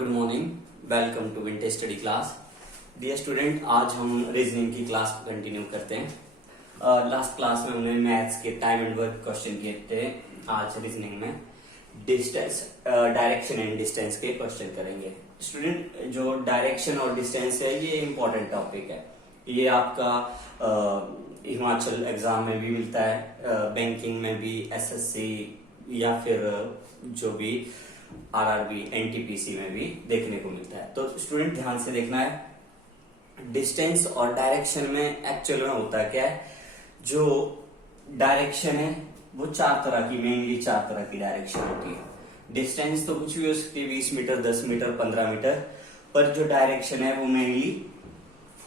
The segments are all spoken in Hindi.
Good morning, welcome to vintage study class. Dear student, आज हम रीजनिंग की क्लास को कंटिन्यू करते हैं। लास्ट क्लास में हमने मैथ्स के टाइम एंड वर्क क्वेश्चन किए थे। आज रीजनिंग में डिस्टेंस, डायरेक्शन एंड डिस्टेंस के क्वेश्चन करेंगे। स्टूडेंट, जो डायरेक्शन और डिस्टेंस है ये इंपॉर्टेंट टॉपिक है। ये आपका हिमाचल एग्जाम में भी मिलता है, बैंकिंग में भी, एसएससी या फिर जो भी आरआरबी एनटीपीसी में भी देखने को मिलता है। तो स्टूडेंट ध्यान से देखना है। डिस्टेंस और डायरेक्शन में एक्चुअल में होता क्या है, जो डायरेक्शन है वो चार तरह की, मेनली चार तरह की डायरेक्शन होती है। डिस्टेंस तो कुछ भी हो सकती है, 20 मीटर, 10 मीटर, 15 मीटर, पर जो डायरेक्शन है वो मेनली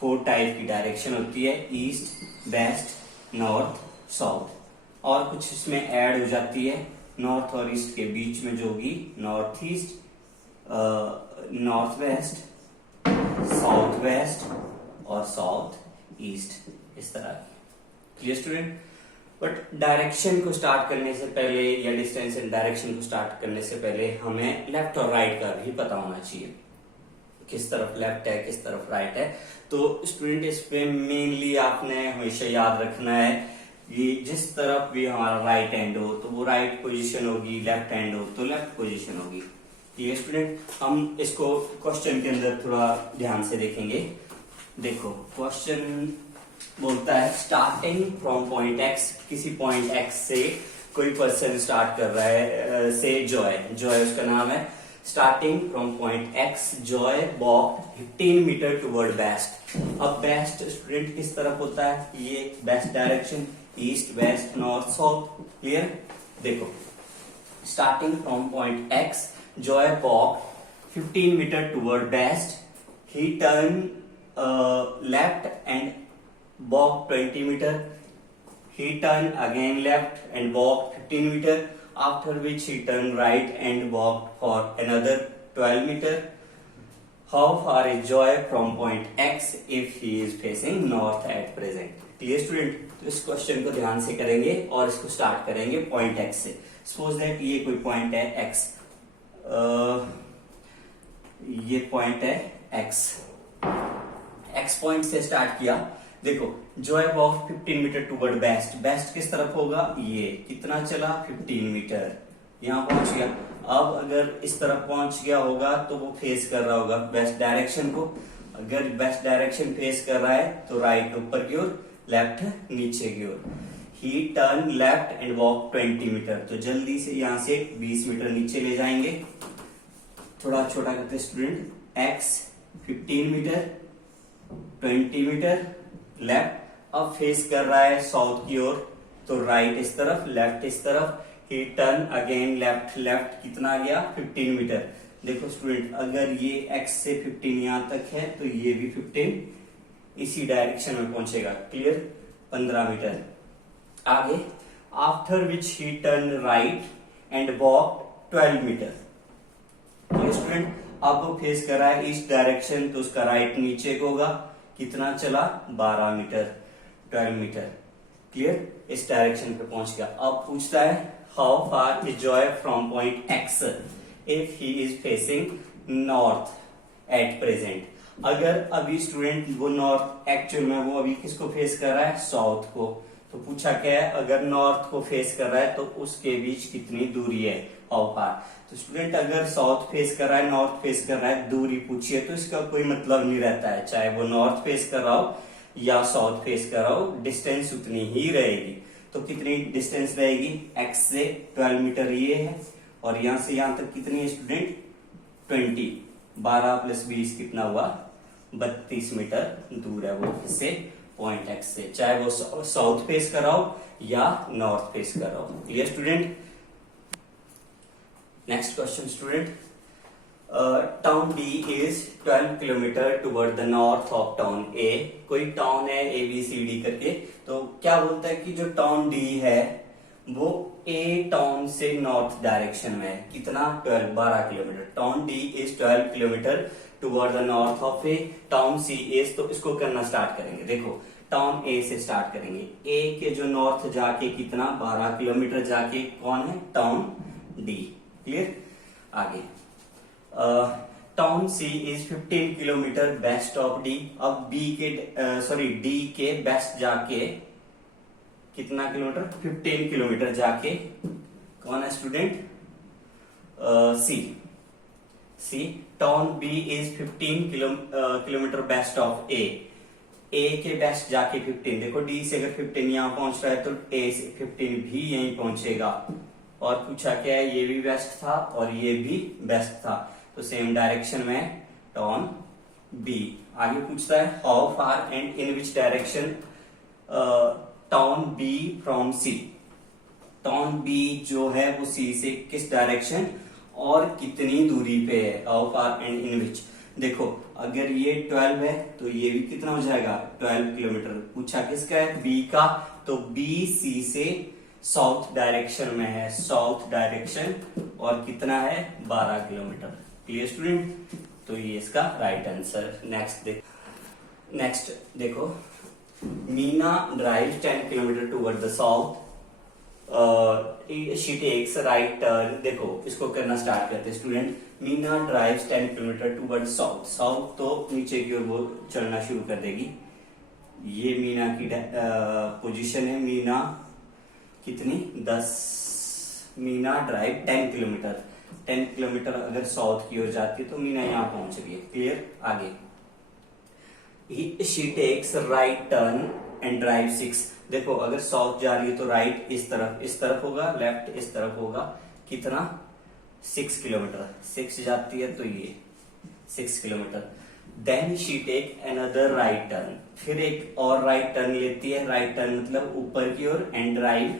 4 टाइप की डायरेक्शन होती है: ईस्ट, वेस्ट, नॉर्थ, साउथ। और कुछ इसमें ऐड हो जाती है नॉर्थ और ईस्ट के बीच में, जो होगी north east, north west, south west और साउथ ईस्ट, इस तरह की। Clear student? बट डायरेक्शन को स्टार्ट करने से पहले या डिस्टेंस एंड डायरेक्शन को स्टार्ट करने से पहले हमें लेफ्ट और राइट का भी पता होना चाहिए, किस तरफ लेफ्ट है, किस तरफ राइट है। तो स्टूडेंट, इस पे मेनली आपने हमेशा याद रखना है कि जिस तरफ भी हमारा राइट हैंड हो तो वो राइट पोजीशन होगी, लेफ्ट हैंड हो तो लेफ्ट पोजीशन होगी। ये स्टूडेंट, हम इसको क्वेश्चन के अंदर थोड़ा ध्यान से देखेंगे। देखो, क्वेश्चन बोलता है स्टार्टिंग फ्रॉम पॉइंट एक्स। किसी पॉइंट एक्स से कोई पर्सन स्टार्ट कर रहा है, से जॉय उसका नाम है। Starting from point X, Joy walk 15 metre toward west. अब वेस्ट स्टूडेंट किस तरफ होता है? ये west direction, east, west, north, south. Clear? देखो, starting from point X, Joy walk 15 metre toward west. He turn left and walk 20 metre. He turned again left and walked 15 meter, after which he turned right and walked for another 12 meter. How far is Joy from point X if he is facing north at present? Clear student? तो इस क्वेश्चन को ध्यान से करेंगे और इसको स्टार्ट करेंगे पॉइंट X से। सपोज दैट ये कोई पॉइंट है X, ये पॉइंट है X पॉइंट से स्टार्ट किया। देखो, Joy walk 15 metre toward west. West किस तरफ होगा? ये कितना चला? 15 मीटर, यहां पहुंच गया। अब अगर इस तरफ पहुंच गया होगा तो वो फेस कर रहा होगा वेस्ट डायरेक्शन को। अगर वेस्ट डायरेक्शन फेस कर रहा है तो राइट ऊपर की ओर, लेफ्ट नीचे की ओर। He turn left and walk 20 metre. तो जल्दी से यहां से 20 मीटर नीचे ले जाएंगे। थोड़ा छोटा करते student. X 15 metre, 20 metre left. अब फेस कर रहा है साउथ की ओर, तो राइट इस तरफ, लेफ्ट इस तरफ। ही टर्न अगेन लेफ्ट, लेफ्ट कितना गया? 15 मीटर। देखो स्टूडेंट, अगर ये x से 15 यहां तक है तो ये भी 15 इसी डायरेक्शन में पहुंचेगा। क्लियर? 15 मीटर आगे। After which he turn right and walk 12 metre. Clear student? अब वो फेस कर रहा है ईस्ट डायरेक्शन, तो उसका राइट नीचे को होगा। कितना चला? 12 मीटर, 12 मीटर। क्लियर? इस डायरेक्शन पे पहुंच गया। अब पूछता है how far is Joy from point x if he is facing north at present. अगर अभी स्टूडेंट वो नॉर्थ, एक्चुअल में वो अभी किसको फेस कर रहा है? साउथ को। तो पूछा क्या है, अगर नॉर्थ को फेस कर रहा है तो उसके बीच कितनी दूरी है? हाउ फार। तो स्टूडेंट, अगर साउथ फेस कर रहा है, नॉर्थ फेस कर रहा है, दूरी पूछिए तो इसका कोई मतलब नहीं रहता है। चाहे वो नॉर्थ फेस कर रहा हो या साउथ फेस कर रहा हो, डिस्टेंस उतनी ही रहेगी। तो कितनी डिस्टेंस रहेगी? x से 12 मीटर ये है, और यहां से यहां तक कितनी है स्टूडेंट? 20। 12 प्लस 20 कितना हुआ? 32 मीटर दूर है वो इससे, पॉइंट x से, चाहे वो साउथ फेस कर रहा हो या नॉर्थ फेस कर रहा हो। Clear student? Next question student. Town D is 12 kilometre toward the north of town A. कोई टाउन है ABCD करके, तो क्या बोलता है कि जो टाउन डी है वो ए टाउन से नॉर्थ डायरेक्शन में है। कितना? 12 kilometre. Town D is 12 kilometre toward the north of A. Town C is, तो इसको करना स्टार्ट करेंगे। देखो, टाउन ए से स्टार्ट करेंगे। ए के जो नॉर्थ जाके कितना? 12 किलोमीटर जाके कौन है? Town D. क्लियर? आगे town C is 15 kilometre west of D. अब डी के बेस्ट जाके कितना किलोमीटर, 15 किलोमीटर जाके कौन है student, C town B is 15 kilometre west of A. A के बेस्ट जाके 15, देखो डी से अगर 15 यहां पहुंच रहा है तो ए से 15 भी यहीं पहुंचेगा। और पूछा क्या है, ये भी बेस्ट था और ये भी बेस्ट था, तो सेम डायरेक्शन में टाउन बी। आगे पूछता है how far and in which direction town B from C. Town B जो है वो सी से किस डायरेक्शन और कितनी दूरी पे है, हाउ फार एंड इन विच। देखो अगर ये 12 है तो ये भी कितना हो जाएगा 12 किलोमीटर। पूछा किसका है, बी का, तो बी सी से साउथ डायरेक्शन में है, साउथ डायरेक्शन, और कितना है 12 किलोमीटर। क्लियर स्टूडेंट, तो ये इसका राइट आंसर। नेक्स्ट देखो, Meena drive 10 kilometre toward the south, she takes right turn. देखो इसको करना स्टार्ट करते हैं student. Meena drives 10 kilometre toward south, south तो नीचे की ओर वो चलना शुरू कर देगी। ये मीना की पोजीशन है, मीना कितनी 10, मीना ड्राइव 10 किलोमीटर, 10 किलोमीटर अगर साउथ की ओर जाती है तो मीना यहां पहुंच गई। क्लियर, आगे she takes right turn and drive 6। देखो अगर साउथ जा रही है तो राइट इस तरफ होगा, लेफ्ट इस तरफ होगा, कितना 6 किलोमीटर, 6 जाती है तो ये 6 kilometre. Then she take another right turn, फिर एक और राइट टर्न लेती है, राइट टर्न मतलब ऊपर की ओर, एंड ड्राइव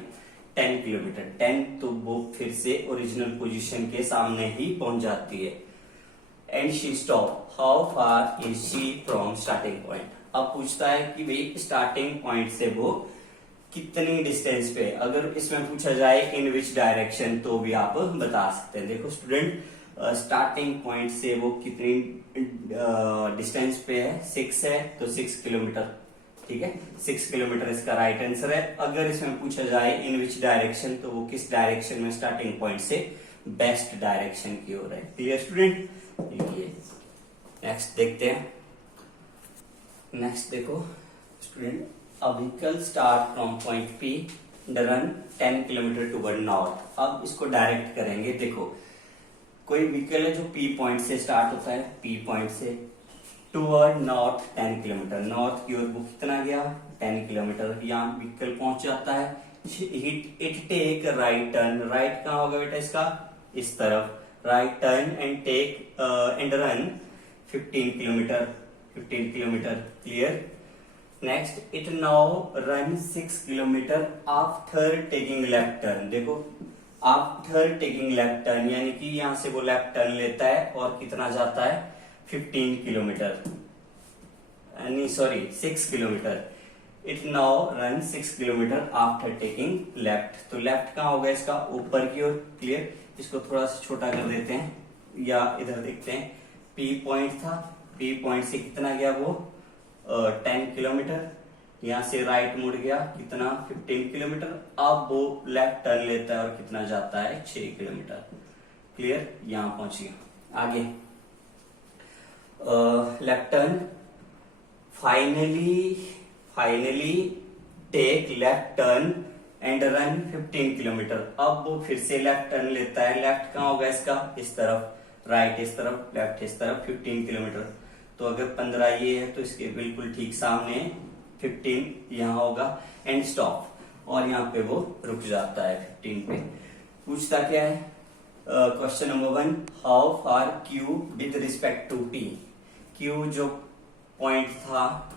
10 किलोमीटर, 10 तो वो फिर से ओरिजिनल पोजीशन के सामने ही पहुंच जाती है। And she stop, how far is she from starting point. अब पूछता है कि भाई स्टार्टिंग पॉइंट से वो कितनी डिस्टेंस पे। अगर इसमें पूछा जाए इन विच डायरेक्शन तो भी आप बता सकते हैं। देखो स्टूडेंट, स्टार्टिंग पॉइंट से वो कितनी डिस्टेंस पे है, 6 है तो 6 किलोमीटर, ठीक है 6 किलोमीटर इसका राइट आंसर है। अगर इसमें पूछा जाए इन विच डायरेक्शन तो वो किस डायरेक्शन में स्टार्टिंग पॉइंट से बेस्ट डायरेक्शन की ओर है। क्लियर स्टूडेंट, ये नेक्स्ट देखते हैं। नेक्स्ट देखो student, a vehicle start from point P run 10 kilometre toward north. अब इसको डायरेक्ट करेंगे। देखो कोई व्हीकल है जो पी पॉइंट से स्टार्ट होता है, पी पॉइंट से टूवर्ड नॉर्थ 10 किलोमीटर, नॉर्थ की ओर वो कितना गया 10 किलोमीटर, यहाँ व्हीकल पहुंच जाता है। It take right turn, right कहाँ होगा बेटा इसका, इस तरफ, right turn and take and run 15 kilometre. Clear, next it now run 6 kilometre after taking left turn. देखो आफ्टर टेकिंग लेफ्ट टर्न यानी कि यहां से वो लेफ्ट टर्न लेता है और कितना जाता है 15 किलोमीटर, नहीं sorry 6 kilometre. It now run 6 kilometre after taking left, तो लेफ्ट कहाँ होगा इसका, ऊपर की ओर। क्लियर, इसको थोड़ा सा छोटा कर देते हैं या इधर देखते हैं। पी पॉइंट था, पी पॉइंट से कितना गया वो 10 किलोमीटर, यहां से राइट मुड़ गया कितना 15 किलोमीटर। अब वो लेफ्ट टर्न लेता है और कितना जाता है 6 किलोमीटर। क्लियर, यहां पहुंच गया। आगे left turn, finally take left turn and run 15 kilometre. अब वो फिर से लेफ्ट टर्न लेता है, लेफ्ट कहाँ होगा इसका, इस तरफ, राइट इस तरफ, लेफ्ट इस तरफ, 15 किलोमीटर। तो अगर 15 ये है तो इसके बिल्कुल ठीक सामने 15 यहाँ होगा, एंड स्टॉप, और यहाँ पे वो रुक जाता है 15 पे। पूछता क्या है, question number 1, how far Q with respect to P. Q जो पॉइंट था,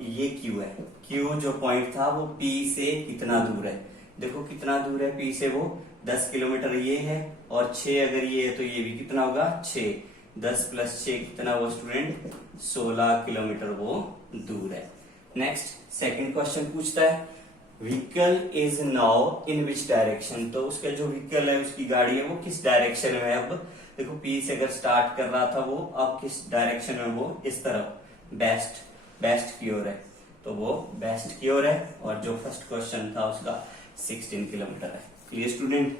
ये क्यू है, क्यू जो पॉइंट था वो पी से कितना दूर है। देखो कितना दूर है पी से, वो 10 किलोमीटर ये है, और 6 अगर ये है तो ये भी कितना होगा 6, 10 + 6 कितना हुआ स्टूडेंट 16 किलोमीटर वो दूर है। नेक्स्ट सेकंड क्वेश्चन पूछता है, vehicle is now in which direction. तो उसका जो व्हीकल है, उसकी गाड़ी है, वो किस डायरेक्शन में है। अब देखो पी से अगर स्टार्ट कर रहा था वो, अब किस डायरेक्शन में, वो इस तरफ बेस्ट की ओर है, तो वो बेस्ट की ओर है। और जो फर्स्ट क्वेश्चन था उसका 16 किलोमीटर है। Clear student.